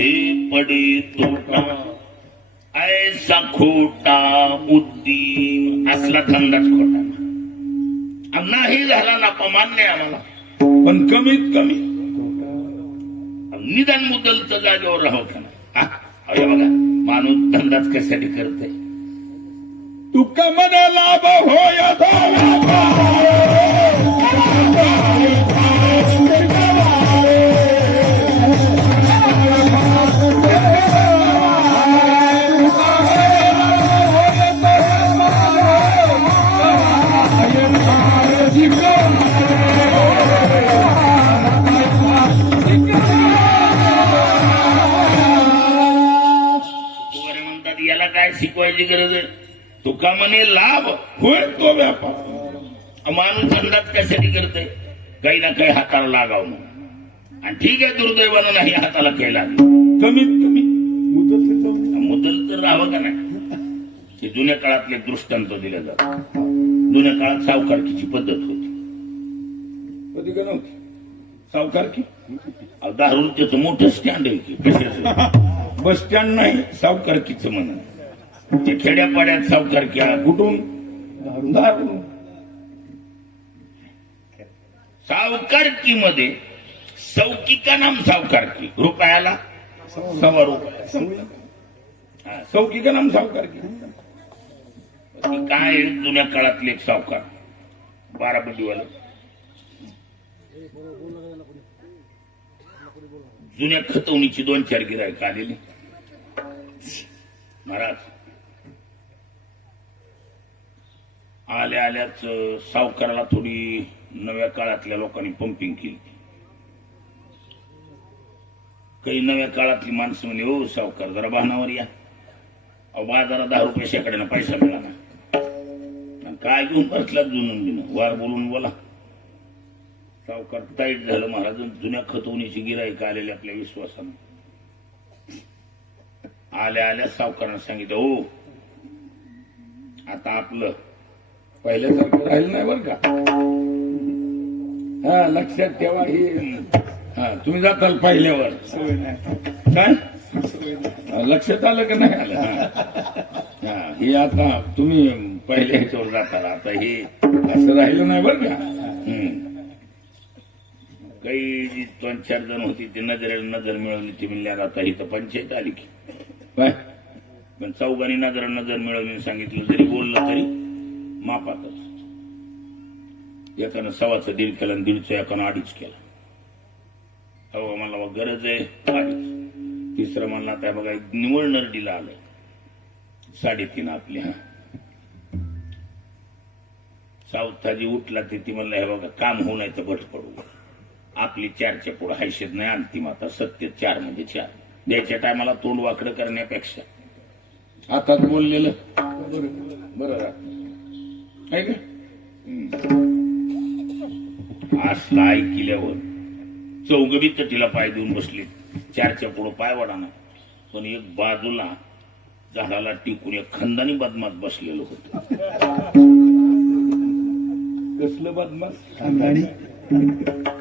हे पडे तोटा ऐसा खोटा उद्दीम असला धंदाच खोटा नाही झाला ना मान्य आम्हाला पण कमीत कमी निदान मुदलचं जागेवर राहू का ना बघा माणूस धंदाच कशासाठी करते तुका मला लाभ याला काय शिकवायची गरज आहे तुका म्हणे लाभ होय तो व्यापार माणूस धंदाच कशासाठी करते काही ना काही हाताला लागाव म्हणून आणि ठीक आहे दुर्दैवानं नाही हाताला काही लागलं कमीत कमी मुदल तर राहावं का नाही हे जुन्या काळातले दृष्टांत दिले जातात जुन्या काळात सावकारकीची पद्धत होती कधी का नव्हती सावकारकी 10 रुपयाचं मोठं स्टँड आहे की कशाचं बस स्टँड नाही सावकारकीचं म्हणून ते खेड्यापाड्यात सावकारकी कुठून सावकारकीमध्ये सौकी का नाम सावकारकी रुपयाला ₹1.25 सौकी का नाम सावकारकी काय जुन्या काळातले एक सावकार बारामतीवाला जुन्या खतवणीची 2-4 गिरायक आलेली महाराज आल्याच सावकाराला थोडी नव्या काळातल्या लोकांनी पंपिंग केली काही नव्या काळातली माणसं म्हणली हो सावकार जरा वाहनावर या बाजारात 10 रुपये शेकड्यानं पैसा मिळाला काय घेऊन बसला जुनून बिन वार बोलून बोला सावकार टाईट झालं महाराज जुन्या खतवणीची गिराईक आलेली आपल्या विश्वासानं आल्या सावकारानं सांगितलं हो आता आपलं पहिल्यासारखं राहिलं नाही बरं का लक्षात ठेवा हे तुम्ही जाताल पहिल्यावर काय लक्षात आलं का नाही आलं हे आता तुम्ही पहिल्या ह्याच्यावर जाताल आता हे असं राहिलं नाही बरं का काही जी 2-4 जण होती ती नजर मिळवली ती म्हणल्या आता ही तर पंचायत आली की काय पण चौघांनी नजर मिळवली सांगितलं जरी बोललं तरी मापातच एकानं 1.25 केला आणि 1.5 एकानं 2.5 केला अहो मला गरज आहे 2.5 तिसरं म्हणला त्या बघा निवळ नरडीला आलंय 3.5 आपली सावताजी उठला ती म्हणला हे बघा काम होऊ नाही तर बट पडू आपली 4च्या पुढे हैसियत नाही अंतिम आता सत्य 4 म्हणजे 4 द्यायच्या टायमाला तोंड वाकडं करण्यापेक्षा हातात बोललेलं बरोबर आहे का असला ऐकल्यावर चौघबी तटीला पाय देऊन बसले 4च्या पुढे पाय वाढाना पण एक बाजूला झाडाला टिकून एक खंदानी बदमाश बसलेलं होतं कसलं बदमाश खंदानी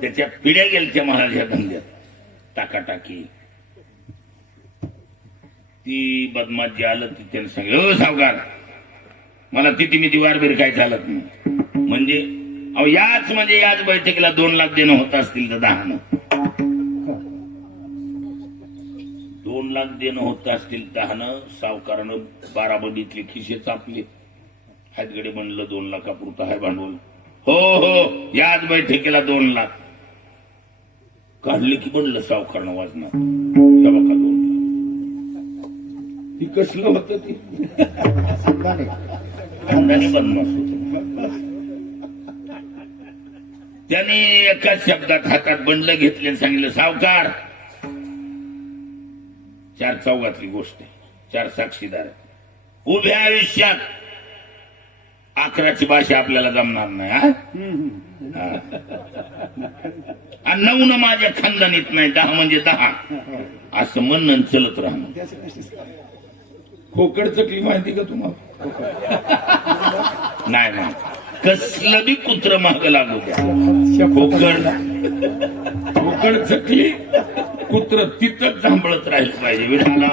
त्याच्या पिढ्या गेलच्या महाराजा धंद्यात टाकाटाकी ती बदमाश जे आलं ती त्याने सांगितलं हो सावकार मला तिथे वारबीर काय चालत नाही म्हणजे अहो याच बैठकीला 2 लाख देणं होत असतील तर 10 2 लाख देणं होत असतील 10 सावकारानं बारामतीतले खिशे चापले हातगडे म्हणलं 2 लाखापुरतं आहे भांडवल हो याच बैठकीला 2 लाख काढले की म्हणलं सावकारानं वाजणार बघा 2 लाख ती कसलं होतं ती बदमाश होत त्याने एकाच शब्दात हातात बंडलं घेतले सांगितलं सावकार 4 चौघातली गोष्ट आहे 4 साक्षीदार उभ्या आयुष्यात 11ची भाषा आपल्याला जमणार नाही आणि 9 माझ्या खानदानीत नाही 10 म्हणजे 10 असं म्हणणं चलत राहणं खोकड चकली माहिती का तुम्हाला नाही कसलं बी कुत्र माग लागू द्या खोकड चकली कुत्र तिथंच जांभळत राहिलं पाहिजे. विठाला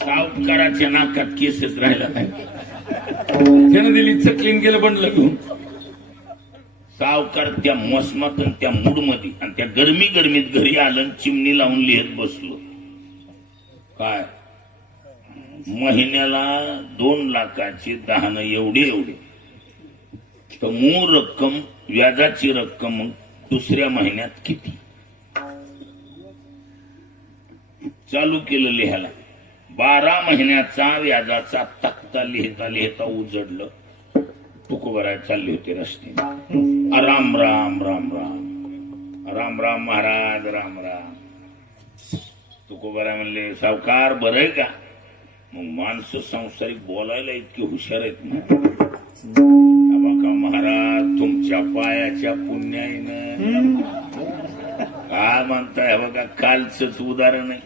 सावकाराच्या नाकात केसच राहिला नाही. त्यानं दिली चकलीन गेलं बनलं घेऊन. सावकार त्या मोसमात आणि त्या मूडमध्ये आणि त्या गरमीत घरी आलं, चिमणी लावून लिहित बसलो. काय महिन्याला 2 लाखाची 10 एवढे तर मूळ रक्कम व्याजाची रक्कम दुसऱ्या महिन्यात किती. चालू केलं लिहायला. 12 महिन्याचा व्याजाचा तक्ता लिहिता उजडलं. तुकोबराय चालले होते रस्ते. राम राम राम राम राम राम महाराज राम राम. तुकोबराय म्हणले सावकार बरं आहे का. मग माणसं संसारिक बोलायला इतकी हुशार आहेत ना. बघा महाराज तुमच्या पायाच्या पुण्याईनं काय म्हणताय. बघा कालच उदाहरण आहे.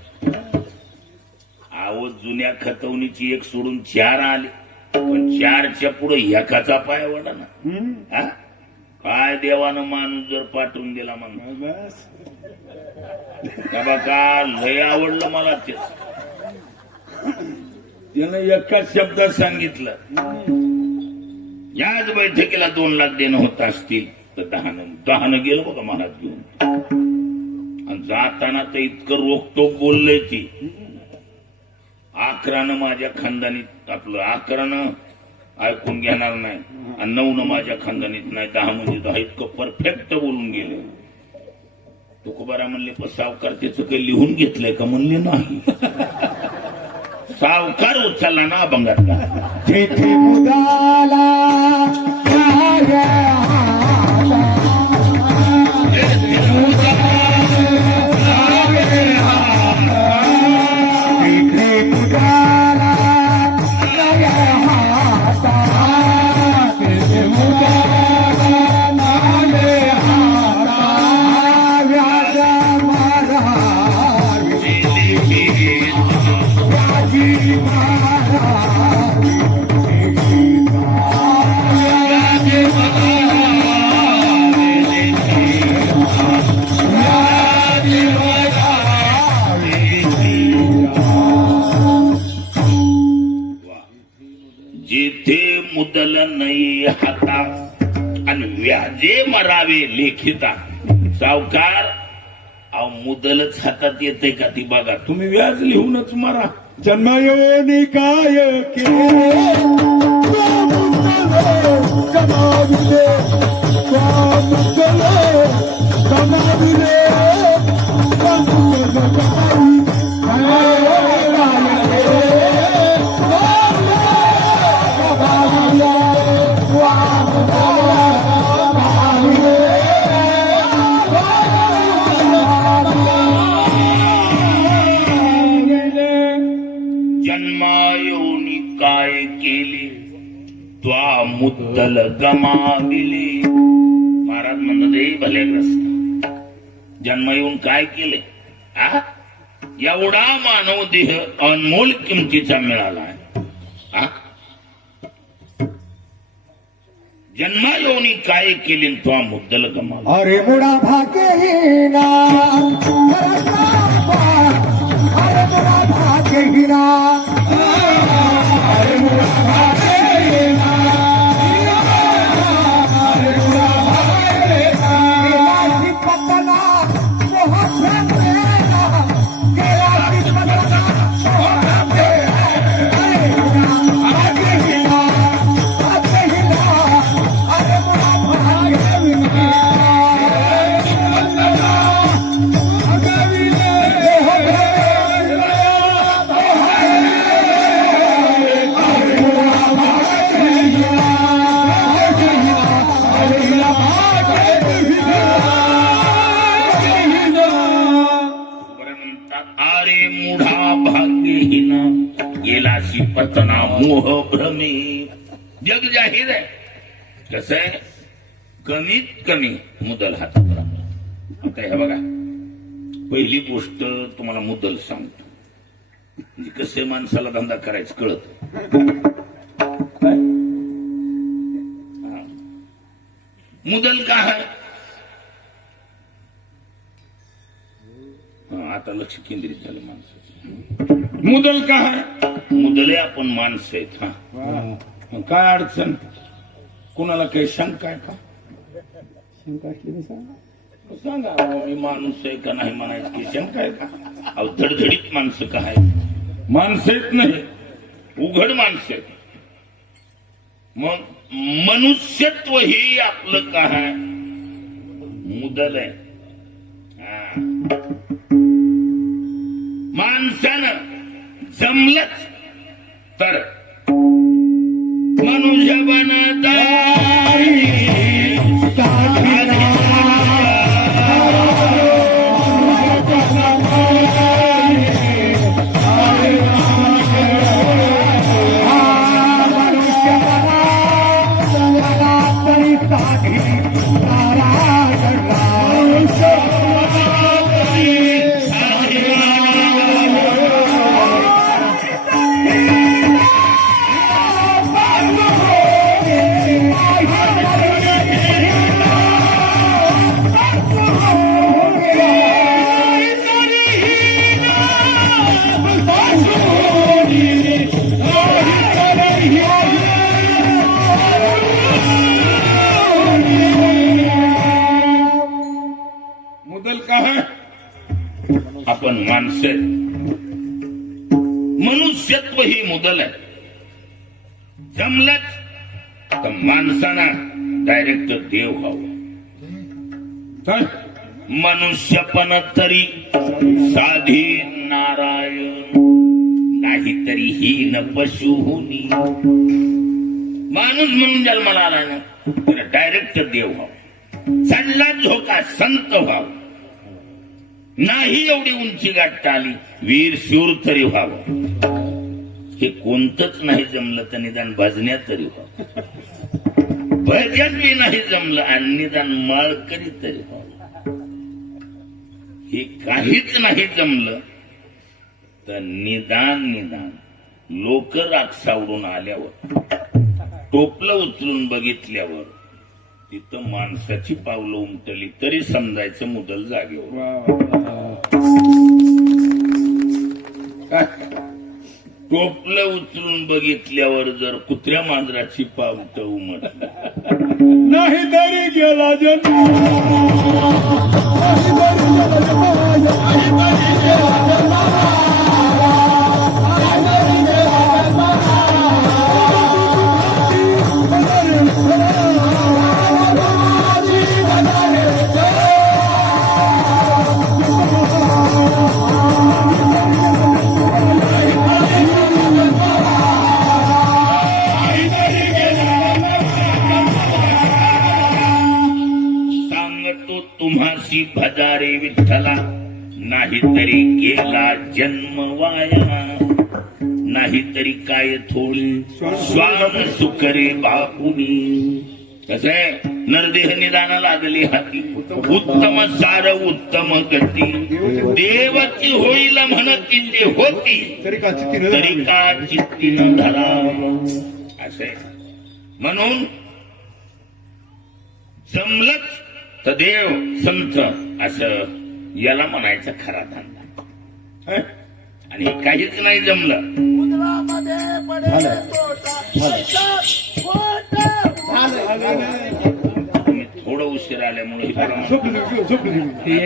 आव जुन्या खतवणीची 1 सोडून 4 आले, पण 4च्या पुढे एकाचा पाय वडा ना. काय देवानं माणूस जर पाठवून दिला म्हणून बघा लय आवडलं मला ते. त्यानं एका शब्दात सांगितलं याच बैठकीला 2 लाख देणं होत असतील तर 10 गेलं बघा महाराज घेऊन. आणि जाताना तर इतकं रोखटोक बोललंय ती. 11 माझ्या खानदानीत आपलं 11 ऐकून घेणार नाही आणि 9 माझ्या खानदानीत नाही. 10 म्हणजे 10 इतकं परफेक्ट बोलून गेले. तुकोबारा म्हणले पण सावकार त्याचं काही लिहून घेतलंय का. म्हणले नाही. सावकार उचलला ना अभंगातला. तिथे मुदाला जेथे मुदल नाही हाता आणि व्याजे मरावे लेखिता. सावकार अहो मुदलच हातात येते का ती बघा. तुम्ही व्याज लिहूनच मारा. जन्मयोनी काय जन्मायोनी काय केले त्वा मुद्दल गमाविले. महाराज म्हणत भलेग्रस्त जन्म येऊन काय केले. एवढा मानव देह अनमोल किमतीचा मिळाला आहे. जन्मायोनी काय केले त्वा मुद्दल गमाविले. अरे मुडा भाग्यहीना अरे मुडा भाग्यहीना अरे मुडा भाग्यहीना अरे मुडा भाग्यहीना केलाची पतना मोहब्बत मेरा केलाची पतना मोहब्बत अरे मुडा भाग्यहीना भाग्यहीना अरे मुडा भाग्यहीना अरे मुढा भाग्यहीना गेलाशी पतना मोह भ्रमे. जग जाहीर आहे. कसं आहे कमीत कमी मुदल हातात राहा. आता हे बघा पहिली गोष्ट तुम्हाला मुदल सांगतो. म्हणजे कसं माणसाला धंदा करायचं कळत. काय? हा. मुदल का आहे? हा, आता लक्ष केंद्रित झालं माणसाचं. मुदल का आहे? मुदले आपण माणसं आहेत. हा, काय अडचण? कोणाला काही शंका आहे का? शंका असली तर सांगा. सांगा अहो, मी माणूस आहे का नाही म्हणायचं की शंका आहे का? अहो धडधडीत माणसं का आहे? माणसं आहेत नाही, उघड माणसं आहेत. मग मनुष्यत्व हे आपलं का आहे? मुदल आहे. हा. माणसानं जमलंच तर मनुष्य बनता मुदल का है? आपण माणसं, मनुष्यत्व ही मुदल आहे. जमलंच तर माणसाना डायरेक्ट देव व्हावं. काय? मनुष्यपण तरी साधी नारायण, नाहीतरी हीन पशुहुनी. माणूस म्हणून जन्माला आला ना तर डायरेक्ट देव व्हावं. चढला झोका संत व्हावं. नाही एवढी उंची गाठता आली वीर शूर तरी व्हावं. हे कोणतंच नाही जमलं तर निदान भजण्यात तरी व्हावं. भजन बी नाही जमलं आणि निदान माळकरी तरी व्हावं. हे काहीच नाही जमलं तर निदान लोक राग सावरून आल्यावर, टोपलं उचलून बघितल्यावर तिथं माणसाची पावलं उमटली तरी समजायचं मुदल जागेवर. टोपलं उचलून बघितल्यावर जर कुत्र्या मांजराची पावलं उमटली नाही तरी गेला तुम्हासी भजारे विठ्ठला, नाहीतरी गेला जन्म वाया. नाहीतरी काय थोडी स्वान सुकरे बापुनी. कसं नरदेह निदाना लागली हाती, उत्तम सार उत्तम गती. देवाची होईल म्हणती ते होती, तरी का चित्तीनं धरा. असे म्हणून जमलंच तर देव संत असं याला म्हणायचं खरा धंदा. आणि काहीच नाही जमलं तुम्ही थोडं उशीर आल्यामुळे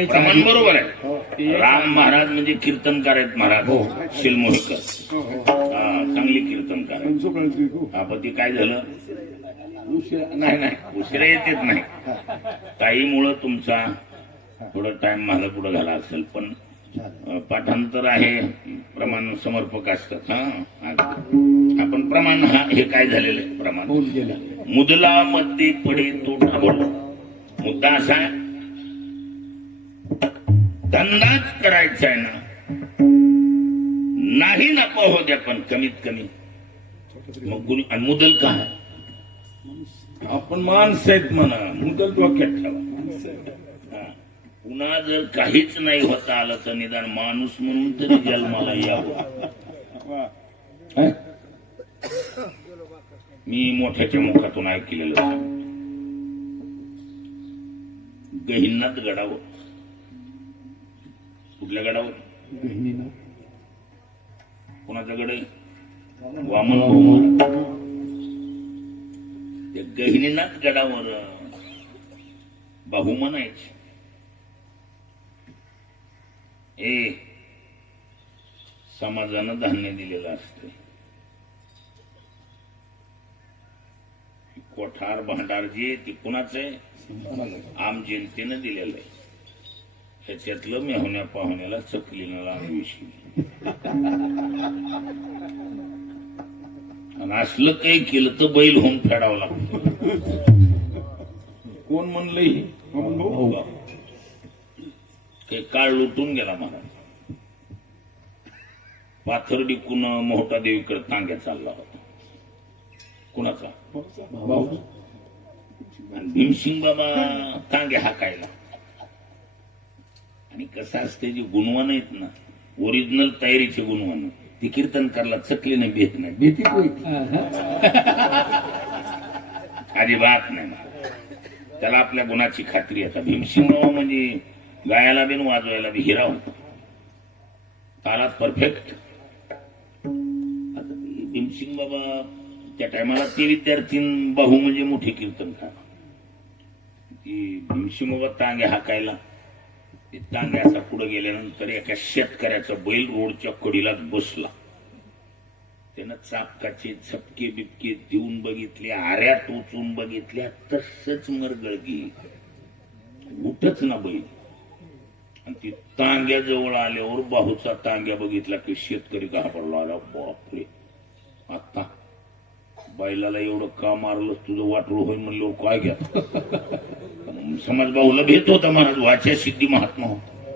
प्रमाण बरोबर आहे. राम महाराज म्हणजे कीर्तनकार आहेत महाराज शिलमोहीकर. चांगली कीर्तनकार आहेत. आपण ते काय झालं नाही उशिरा येतेच नाही. ताईमुळं तुमचा थोडा टाइम माझा पुढे झाला असेल, पण पाठांतर आहे, प्रमाण समर्पक असतात. आपण प्रमाण हे काय झालेलं आहे प्रमाण. मुदला मध्ये पडे तो ढाबळ. मुद्दा असा धंदाच करायचा आहे ना, नाही नफा हो द्या पण कमीत कमी. मग मुदल का आपण माणसं आहेत म्हणा, मुदल डोक्यात ठेवा. पुन्हा जर काहीच नाही होता आलं तर निदान माणूस म्हणून तरी जन्माला यावं. मी मोठ्याच्या मुखातून ऐकलेलं सांगतो. गहिनीनाथ गडावर, कुठल्या गडावर, गहिनीनाथ. कोणाचा गड आहे? वामन भाऊ महाराज. त्या गहिनीनाथ गडावर भाऊ म्हणायचे, ए समाजानं धान्य दिलेलं असते, कोठार भांडार जे ते कुणाचं आहे? आम जनतेनं दिलेलं आहे. ह्याच्यातलं मेहुण्या पाहुण्याला चकलीनं लावून विषयी आणि असलं काही केलं तर बैल होऊन फेडावं लागतं. कोण म्हणलं हे? काही काळ लुटून गेला महाराज. पाथर्डीकून मोहटा देवीकडे तांग्या चालला होता. कुणाचा? भाऊ. आणि भीमसिंग बाबा तांगे हाकायला. आणि कसं असते जे गुणवान आहेत ना, ओरिजिनल तयारीचे गुणवान, ती कीर्तनकारला चकली नाही, भेट नाही, भीती अजिबात नाही. त्याला आपल्या गुणाची खात्री आहे. भीमसिंग बाबा म्हणजे गायला बिन वाजवायला बी हिरा होता, तालात परफेक्ट. आता भीमसिंग बाबा त्या टायमाला ते विद्यार्थी भाऊ म्हणजे मोठे कीर्तनकार. ती भीमसिंग बाबा तांगे हाकायला. ते तांगे असा पुढे गेल्यानंतर एका शेतकऱ्याचा बैल रोडच्या कडीलाच बसला. त्यानं चापकाचे झपके बिपके देऊन बघितले, आऱ्या टोचून बघितल्या, तसंच मरगळगी, उठच ना बैल. आणि ती तांग्याजवळ आल्यावर बाहूचा तांग्या बघितला की शेतकरी घाबरला. आला, बापरे, आता बैलाला एवढं का मारलं, तुझं वाटोळ होईल म्हणलं, काय घ्या. समाज भाऊला भेट होता महाराज, वाच्या सिद्धी महात्मा होता,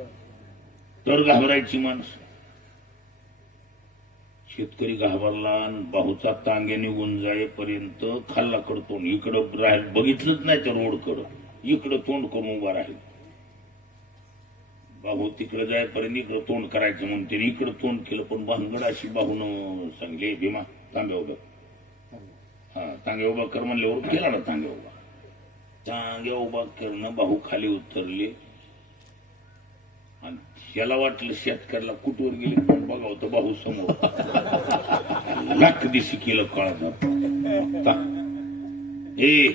तर घाबरायची माणसं. शेतकरी घाबरला आणि बाहूचा तांग्या निघून जाईपर्यंत खाल्ला करतो, इकडं राहील, बघितलंच नाही त्या रोडकडं, इकडं तोंड करून उभा राहील. बाहू तिकडे जायपर्यंत इकडं तोंड करायचं म्हणते, इकडं तोंड केलं, पण भानगड अशी बाहून सांगले, भीमा तांब्या उभा, हा तांग्या उभा कर म्हणल्यावर केला ना तांग्या उभा. तांग्या उभा करणं, बाहू खाली उतरले आणि याला वाटलं शेतकऱ्याला कुठवर गेले, पण बघावं तर बाहू समोर लाख दिशी केलं काळा. ए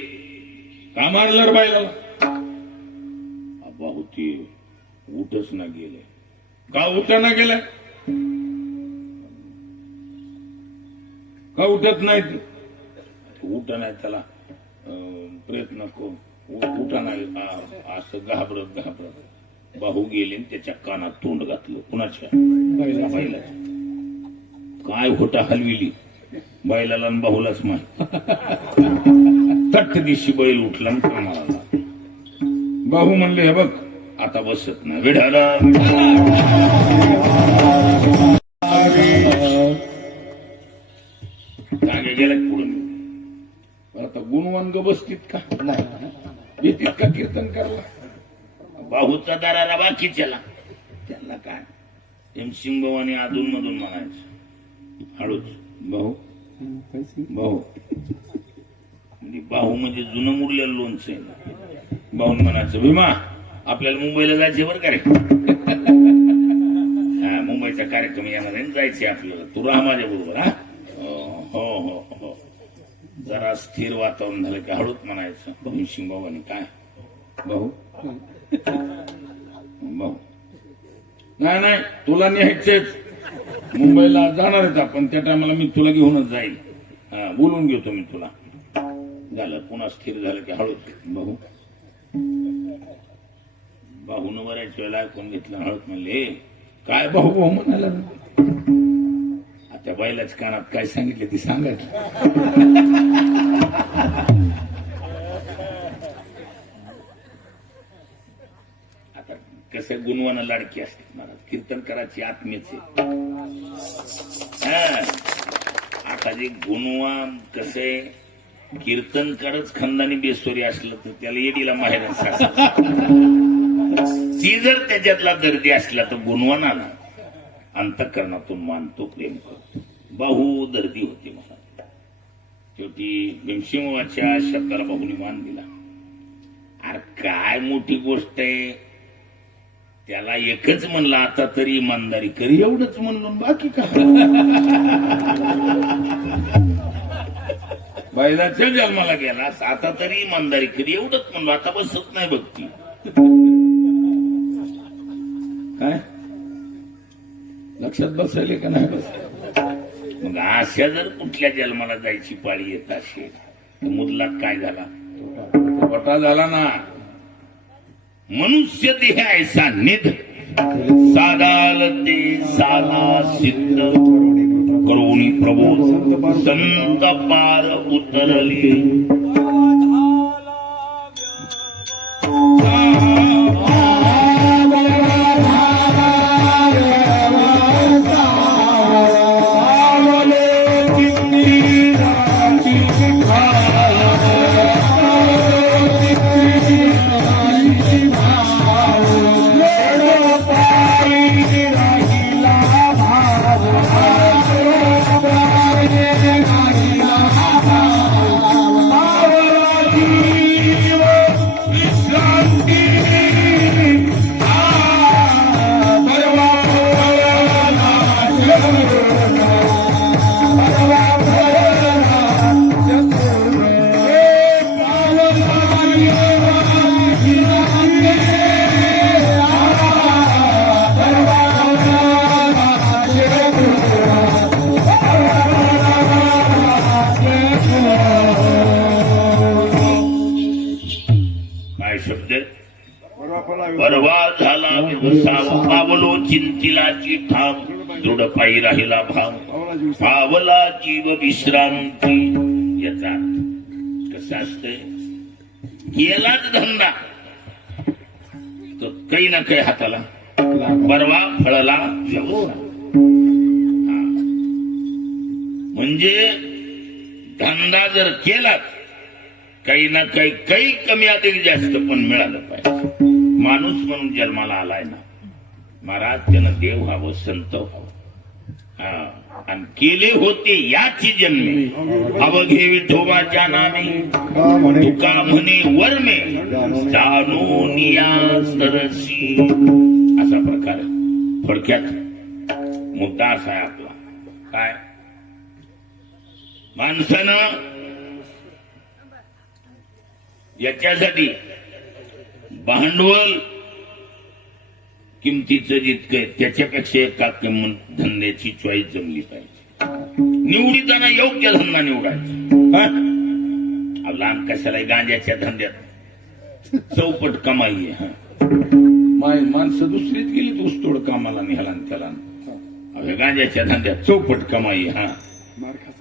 का मारलं बायला? बाहू ते उठच ना गेले. का उठा ना गेलाय? का उठत नाही? उठ नाही, त्याला प्रयत्न करून उठा नाही, असं घाबरत घाबरत बाहू गेले, त्याच्या कानात तोंड घातलं. कुणाच्या? बैलाच्या. काय होता हलविली बैलाला आणि बाहूलाच माहित. तट दिशी बैल उठला आणि कामाला. बाहू म्हणले, हे बघ आता बसत नाही, विढाला तांगे गेला पुढे. आता गुणवान ग बसतीत का? येतीत का कीर्तन करायला? बाहूचा दाराला बाकीच्याला त्यांना काय भीमसिंग भावाने अधून मधून म्हणायचं, हळूच भाऊ भाऊ. बाहू म्हणजे जुनं मुरलेलं लोणचं आहे ना. भाऊन म्हणायचं, भीमा आपल्याला मुंबईला जायचे बरं का रे. हा, मुंबईचा कार्यक्रम येणार आहे, जायचे आपल्याला, तू राहा माझ्या बरोबर. हा, हो हो हो. जरा स्थिर वातावरण झालं की हळूच म्हणायचं, भीमसिंग भावाने, काय भाऊ भाऊ, नाही नाही तुला न्यायचेच, मुंबईला जाणार आहेत आपण, त्या टायमाला मी तुला घेऊनच जाईल, हा बोलून घेतो मी तुला. झालं, पुन्हा स्थिर झालं की हळूच भाऊ. भाऊन बऱ्याच वेळेला ऐकून घेतलं, हळूच म्हणले, काय भाऊ भाऊ म्हणाला. त्या बैलाच्या कानात काय सांगितलं ती सांगायचं. आता कसं गुणवान लाडकी असते महाराज, कीर्तनकाराची आत्मेचे. आता जे गुणवान कसे कीर्तनकारच खंदानी बेसोरी असलं तर त्याला येडीला माहेर. ती जर त्याच्यातला दर्दी असला तर गुणवानाला अंतःकरणातून मानतो, प्रेम करतो. बाहू दर्दी होते मला. शेवटी भीमसिंहाच्या शब्दाला बघून मान दिला. अरे काय मोठी गोष्ट आहे, त्याला एकच म्हणलं आता तरी इमानदारी कर, एवढंच म्हणलो बाकी काय. बैलाच्या जन्माला गेला आता तरी इमानदारी कर, एवढंच म्हणलो, आता बसत नाही बघती. काय लक्षात बसले का नाही बस. मग अशा जर कुठल्या जन्माला जायची पाळी येत असेल तर मुदलात काय झाला, तोटा झाला ना. मनुष्य देह ऐसा निध सादाल ते साला सिद्ध करोनी प्रभो संत पार उतरली. परवा झाला पावलो चिंतिलाची ठाम दृढ पायी राहिला भाव पावला जीव विश्रांती. याचा अर्थ कसा असतंय, केलाच धंदा तर काही ना काही हाताला परवा फळला व्यवसाय. म्हणजे धंदा जर केलाच काही ना काही कमी अधिक जास्त पण मिळालं पाहिजे. माणूस म्हणून जन्माला आलाय ना महाराज, त्यानं देव व्हावं, संत व्हावं. आणि केले होते याची जन्मे अवघे विठोबाच्या नामे तुका म्हणे वर्मे जाणून या तरसी. असा प्रकार थोडक्यात मुद्दा असा आहे आपला. काय माणसानं याच्यासाठी भांडवल किमतीचं जितकं त्याच्यापेक्षा एका किंमत धंद्याची चॉईस जमली पाहिजे. निवडीताना योग्य धंदा निवडायचा. लहान कशाला गांजाच्या धंद्यात चौपट कमाई आहे. माणसं दुसरीच गेली ऊसतोड कामाला निघाला त्याला. गांजाच्या धंद्यात चौपट कमाई. हा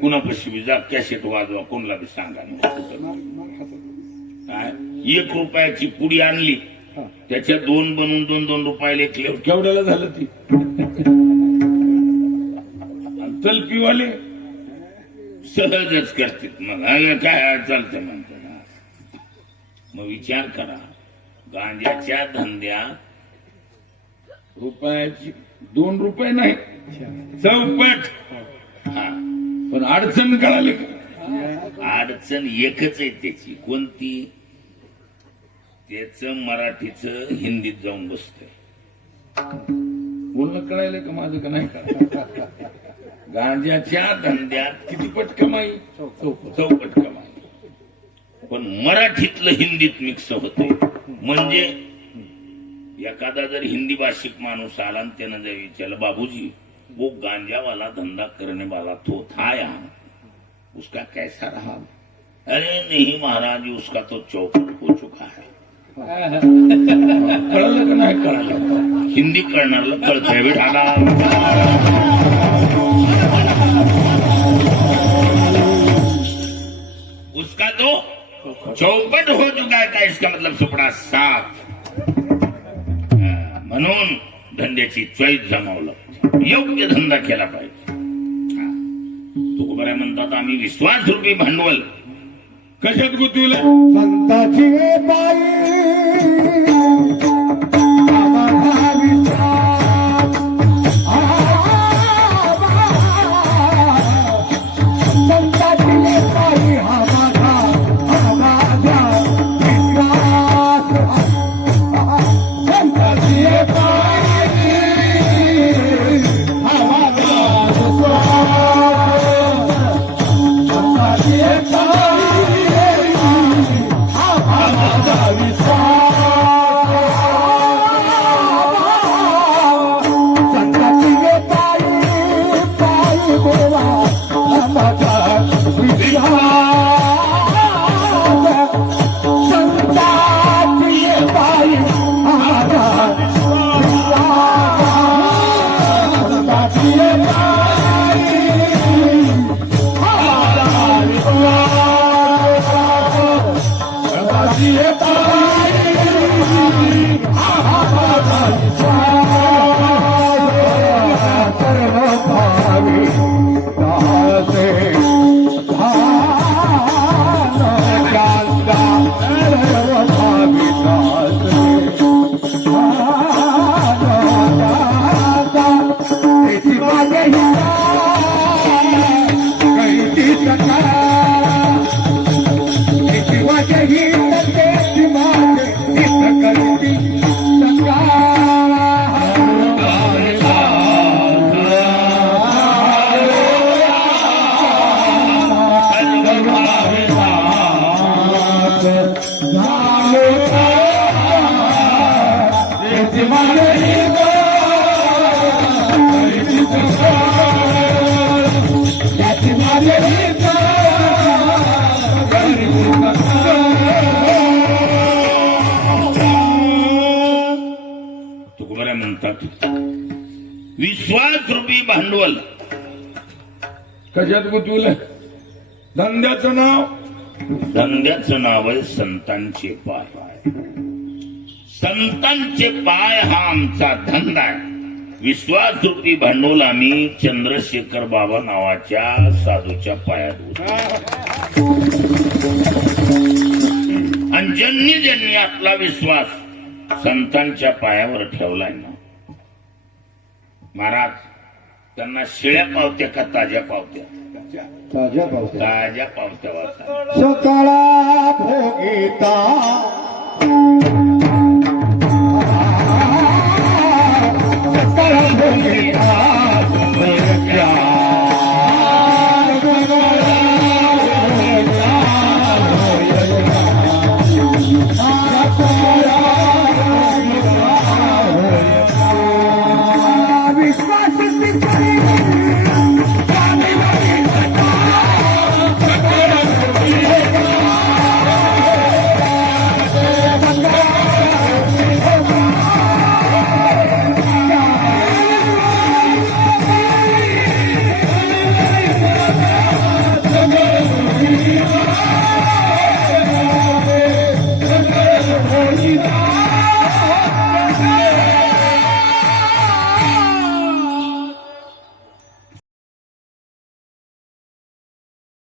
कुणापाशी जा कॅसेट वाजवा, कोणाला बी सांगा. काय 1 रुपयाची पुडी आणली त्याच्या 2 बनवून 2-2 रुपयाला एकले केवढ्याला झालं ती. तलपीवाले सहजच करतात. मग काय चालतं म्हणतात. मग विचार करा, गांजाच्या धंद्यात रुपयाची 2 रुपये नाही चौपट. हा पण अडचण कळाली का? अडचण एकच आहे त्याची. कोणती? त्याच मराठीचं हिंदीत जाऊन बसतंय. बोलणं कळायला का माझं का नाही कळायला? गांजाच्या धंद्यात किती पट कमाई? चौपट कमाई. पण मराठीतलं हिंदीत मिक्स होतंय. म्हणजे एखादा जर हिंदी भाषिक माणूस आला आणि त्यानं जर विचारलं, बाबूजी वो गांजा वाला धंधा करने वाला तो था यहाँ, उसका कैसा रहा? अरे नहीं महाराज, उसका तो चौपट हो चुका है. कळलं का नाही कळलं? हिंदी कळणारला कळतंय बेटा. उसका तो चौपट हो चुका है का इसका मतलब सुपडा साफ. म्हणून धंद्याची चॉईस जमावलं, योग्य धंदा केला पाहिजे. तुकोबाराय म्हणतात, आम्ही विश्वासरूपी भांडवल कशात गुंतविलं? संताची पायी संताची पायी याची माझे तुकोबऱ्या म्हणतात विश्वास रूपी भांडवल कशात गुंतवलं धंद्याचं नाव धंद्याचं नाव आहे संतांचे पाय. संतांचे पाय हा आमचा धंदा आहे. विश्वास रूपी भांडवल आम्ही चंद्रशेखर बाबा नावाच्या साधूच्या पायात होतो. आणि ज्यांनी आपला विश्वास संतांच्या पायावर ठेवलाय ना महाराज त्यांना शिळ्या पावत्या का ताज्या पावत्या ताज्या पावत्या ताज्या पावत्या वाचा. सकाळा